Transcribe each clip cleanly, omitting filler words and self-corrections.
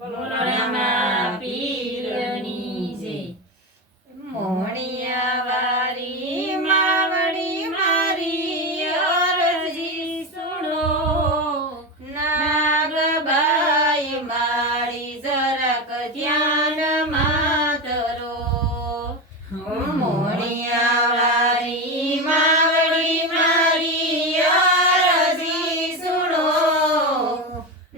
બોલરામા પીરની જય. મોણિયા વારી માવડી મારી અરજી સુનો, નાગબાઈ મારી જરાક ધ્યાનમાં ધરો. મોણિયા વારી માવડી મારી અરજી સુનો,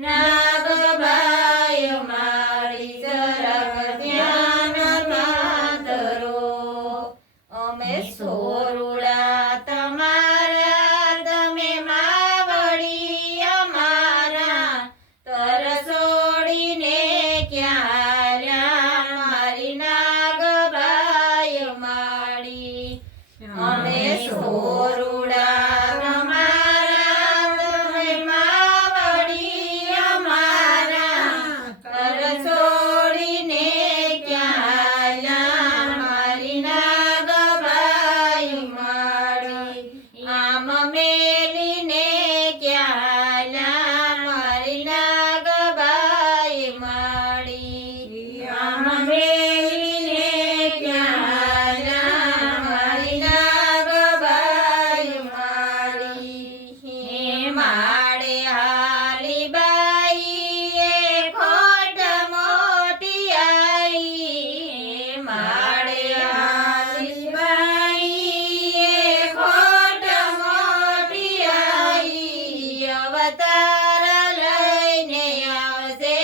નાગબાઈ મારી જરાક ધ્યાનમાં ધરો. અમે સોરુડા તમારા, તમે માવડી અમારા, તરસોડીને ક્યાં હાલ્યા મારી નાગબાઈ માડી. અમે સોરુડા તમારા, તમે માવડી અમારા, તરસોડીને ક્યાં હાલ્યા મારી નાગબાઈ માડી. આમ મેલીને ક્યાં હાલ્યા મારી નાગબાઈ માડી. આમ મેલીને ક્યાં હાલ્યા મારી નાગબાઈ માડી. હે માડે હાલી બાઈ એ ખોટ મોટી આઈ. માડે હાલી બાઈ એ ખોટ મોટી આઈ. અવતાર લઈને આવશે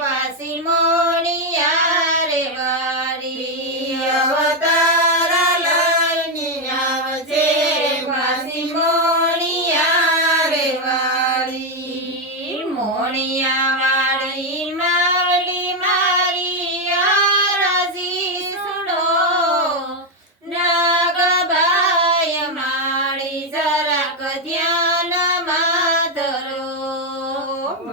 પાછી મોણિયા રે વારી. અવતાર લઈને આવશે પાછી મોણિયા રે વારી. મોણિયા વાળી માવડી મારી અરજી સુનો, નાગબાઈ મારી જરાક ધ્યાનમાં ધરો.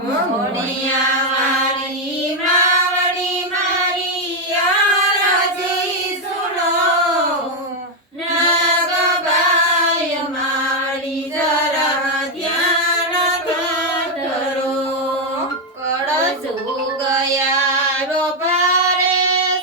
મોણિયા વાળી માવડી મારી અરજી સુનો, નાગબાઈ મારી જરાક ધ્યાનમાં ધરો. કળજુ ગયા રોપારે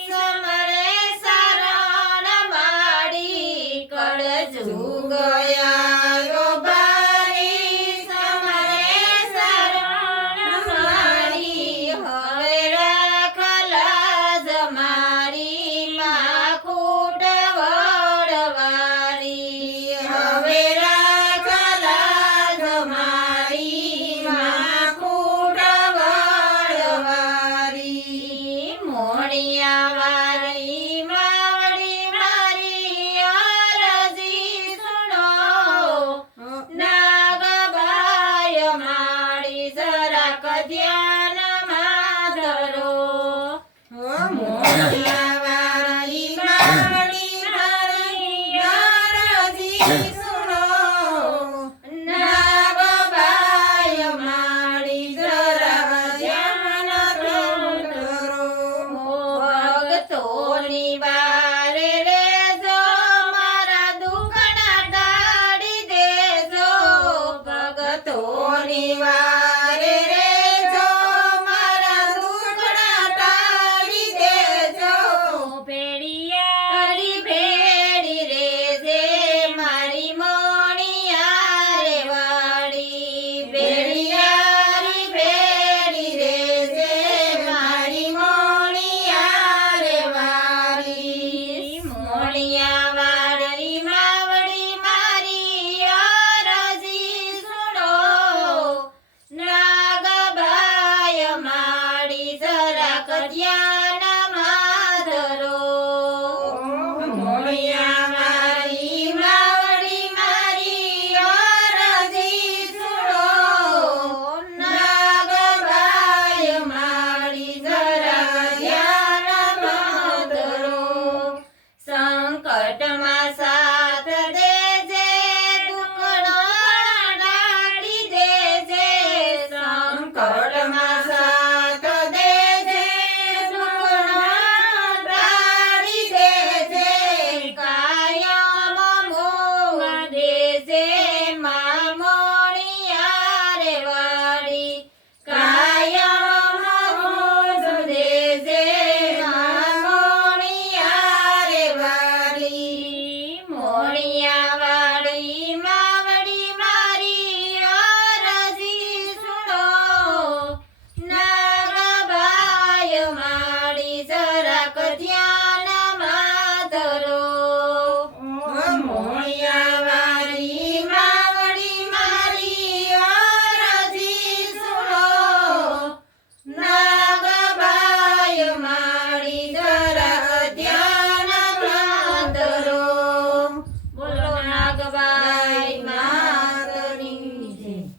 સમરે શરણ માડી. કળજુ ગયા રોપારી સમરે શરણ માડી. હવે રાખલા જ મારી માં ખૂટ વળવારી. હવે રાખલા જ મારી માં ખૂટ વળવારી. મોણિયા વારી માવડી મારી અરજી સુનો, નાગબાઈ મારી જરાક ધ્યાનમાં ધરો. મોણિયા વારી માવડી મારી અરજી સુનો, નાગબાઈ મારી જરાક ધ્યાનમાં ધરો. ભક્તોની વારે રેજો, મારા દુખડા ટાળી દેજો. ભક્તોની વારે રેજો, મારા દુખડા ટાળી દેજો. ભેડિયારી ભેડી રેજે મારી મોણિયા રે વાડી. ભેડિયારી ભેડી રેજે મારી મોણિયા રે વાડી. મોણિયા વાળી માવડી મારી અરજી સુનો, નાગબાઈ મારી જરાક ધ્યાન